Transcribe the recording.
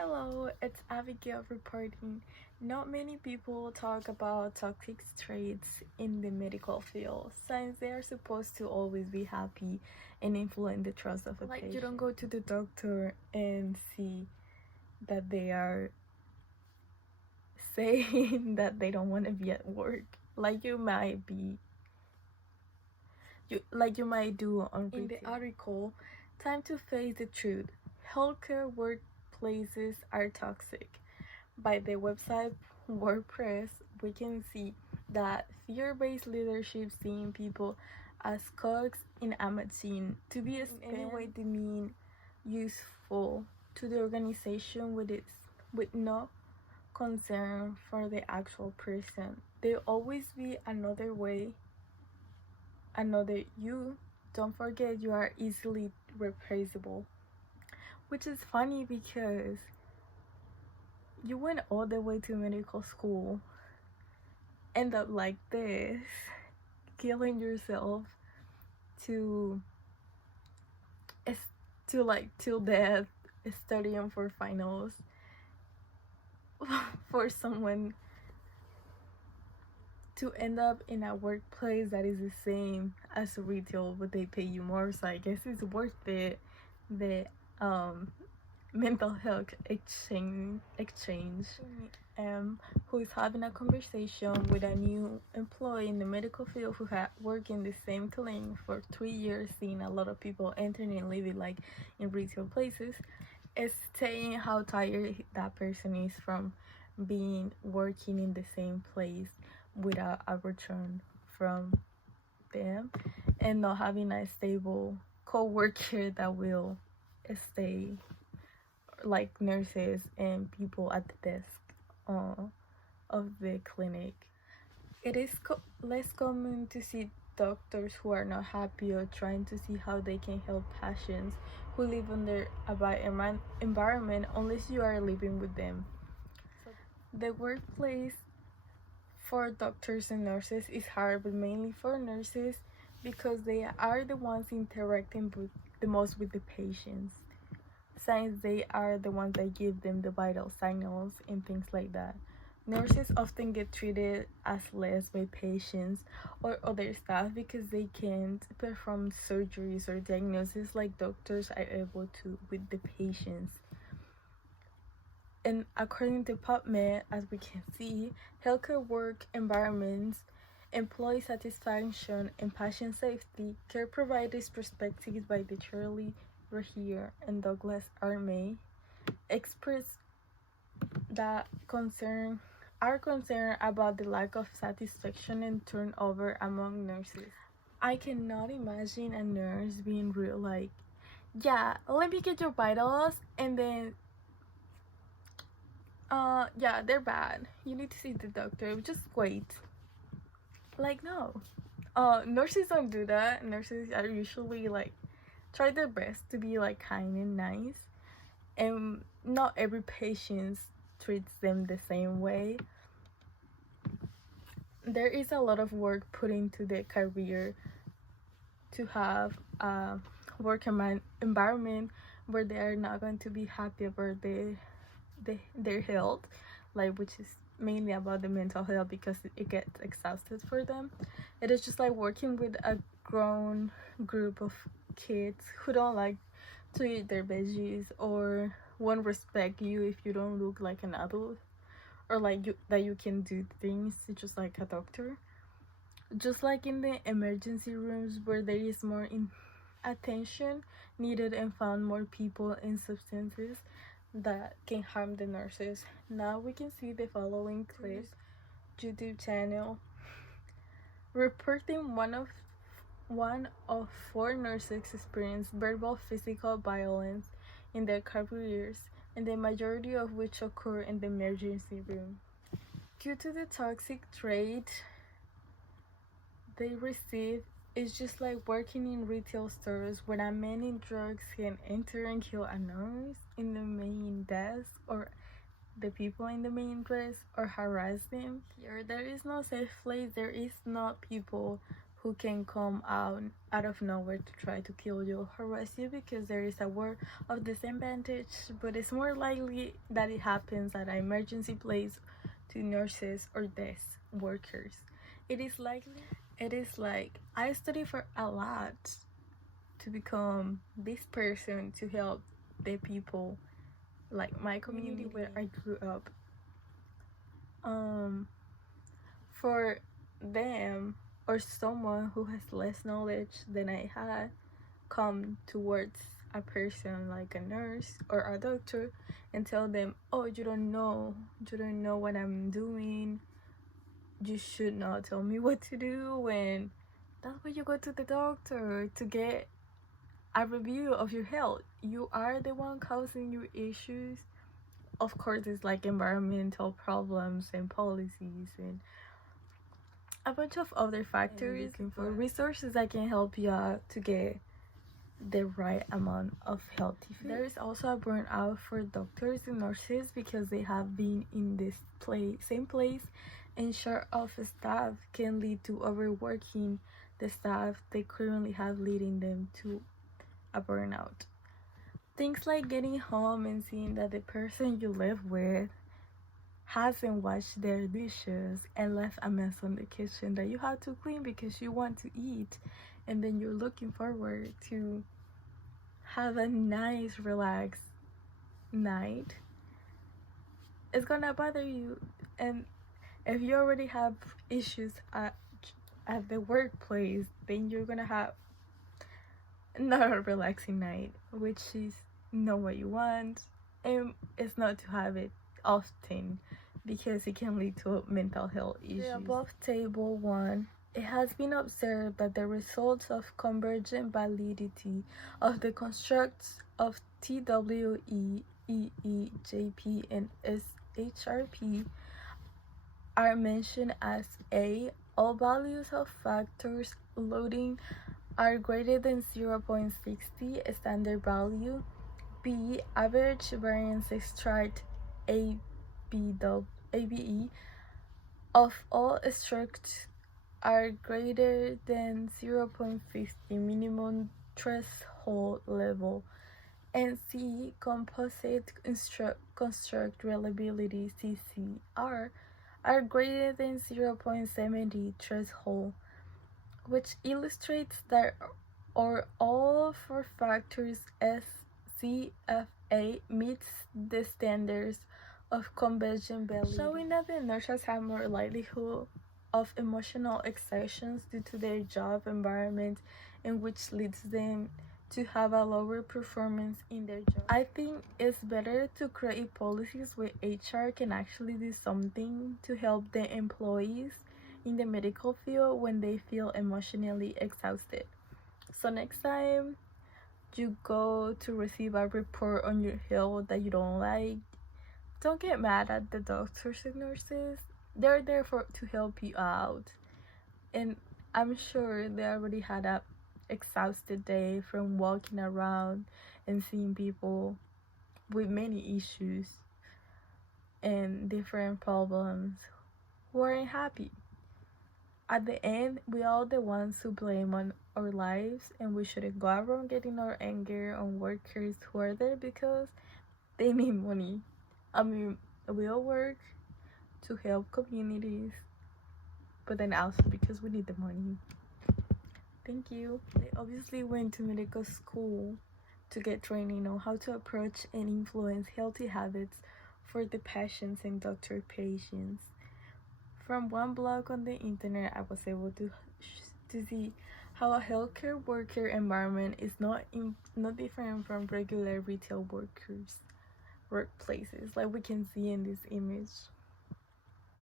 Hello, it's Abigail reporting. Not many people talk about toxic traits in the medical field since they are supposed to always be happy and influence the trust of a patient. You don't go to the doctor and see that they are saying that they don't want to be at work. Like you might be you might do on in the article. Time to face the truth. Healthcare workplaces are toxic. By the website WordPress, we can see that fear-based leadership seeing people as cogs in a machine to be in any way demean useful to the organization with no concern for the actual person. There always be another way, another you. Don't forget you are easily replaceable. Which is funny because you went all the way to medical school, end up like this, killing yourself to like till death, studying for finals for someone to end up in a workplace that is the same as retail but they pay you more. So I guess it's worth it. The mental health exchange who is having a conversation with a new employee in the medical field who had worked in the same clinic for 3 years, seeing a lot of people entering and leaving like in retail places, is saying how tired that person is from being working in the same place without a return from them and not having a stable co-worker that will stay, like nurses and people at the desk of the clinic. It is less common to see doctors who are not happy or trying to see how they can help patients who live under a bad environment unless you are living with them. The workplace for doctors and nurses is hard, but mainly for nurses because they are the ones interacting the most with the patients, since they are the ones that give them the vital signals and things like that. Nurses often get treated as less by patients or other staff because they can't perform surgeries or diagnoses like doctors are able to with the patients. And according to PubMed, as we can see, healthcare work environments, employee satisfaction, and patient safety, care providers' perspectives by the Charlie Rahier and Douglas Armey, experts that are concerned about the lack of satisfaction and turnover among nurses. I cannot imagine a nurse being real like, yeah, let me get your vitals, and then yeah, they're bad, you need to see the doctor, just wait. Like, no. Nurses don't do that. Nurses are usually like try their best to be like kind and nice, and not every patient treats them the same way. There is a lot of work put into the career to have a work environment where they are not going to be happy about their health, like, which is mainly about the mental health because it gets exhausted for them. It is just like working with a grown group of kids who don't like to eat their veggies or won't respect you if you don't look like an adult, or like that you can do things just like a doctor. Just like in the emergency rooms where there is more attention needed and found more people and substances that can harm the nurses. Now we can see the following clip. YouTube channel reporting one of 4 nurses experienced verbal physical violence in their careers, and the majority of which occur in the emergency room. Due to the toxic trait they receive, it's just like working in retail stores where a man in drugs can enter and kill a nurse in the main desk or the people in the main desk or harass them. Here there is no safe place, there is not people who can come out of nowhere to try to kill you or harass you because there is a word of disadvantage, but it's more likely that it happens at an emergency place to nurses or desk workers. It is likely. It is like I study for a lot to become this person to help the people, like my community where I grew up. For them or someone who has less knowledge than I had come towards a person like a nurse or a doctor and tell them, oh, you don't know what I'm doing, you should not tell me what to do, when that's why you go to the doctor, to get a review of your health. You are the one causing your issues. Of course, it's like environmental problems and policies and a bunch of other factors. Looking for resources that can help you out to get the right amount of healthy food. There is also a burnout for doctors and nurses because they have been in this same place, and short of staff can lead to overworking the staff they currently have, leading them to a burnout. Things like getting home and seeing that the person you live with hasn't washed their dishes and left a mess on the kitchen that you have to clean because you want to eat, and then you're looking forward to have a nice relaxed night, it's gonna bother you. And if you already have issues at the workplace, then you're gonna have not a relaxing night, which is not what you want, and it's not to have it often because it can lead to mental health issues. The above table 1, it has been observed that the results of convergent validity of the constructs of TWE, EE, JP, and SHRP are mentioned as A, all values of factors loading are greater than 0.60 standard value, B, average variance extract ABE of all structs are greater than 0.50 minimum threshold level, and C, composite construct reliability CCR are greater than 0.70 threshold, which illustrates that all 4 factors SCFA meets the standards of convergent validity, showing that the nurses have more likelihood of emotional exertions due to their job environment, and which leads them to have a lower performance in their job. I think it's better to create policies where HR can actually do something to help the employees in the medical field when they feel emotionally exhausted. So next time you go to receive a report on your health that you don't like, don't get mad at the doctors and nurses. They're there to help you out, and I'm sure they already had a exhausted day from walking around and seeing people with many issues and different problems who aren't happy. At the end, we all the ones who blame on our lives, and we shouldn't go around getting our anger on workers who are there because they need money. I mean, we all work to help communities, but then also because we need the money. Thank you. I obviously went to medical school to get training on how to approach and influence healthy habits for the patients and doctor patients. From one blog on the internet, I was able to see how a healthcare worker environment is not different from regular retail workers' workplaces, like we can see in this image.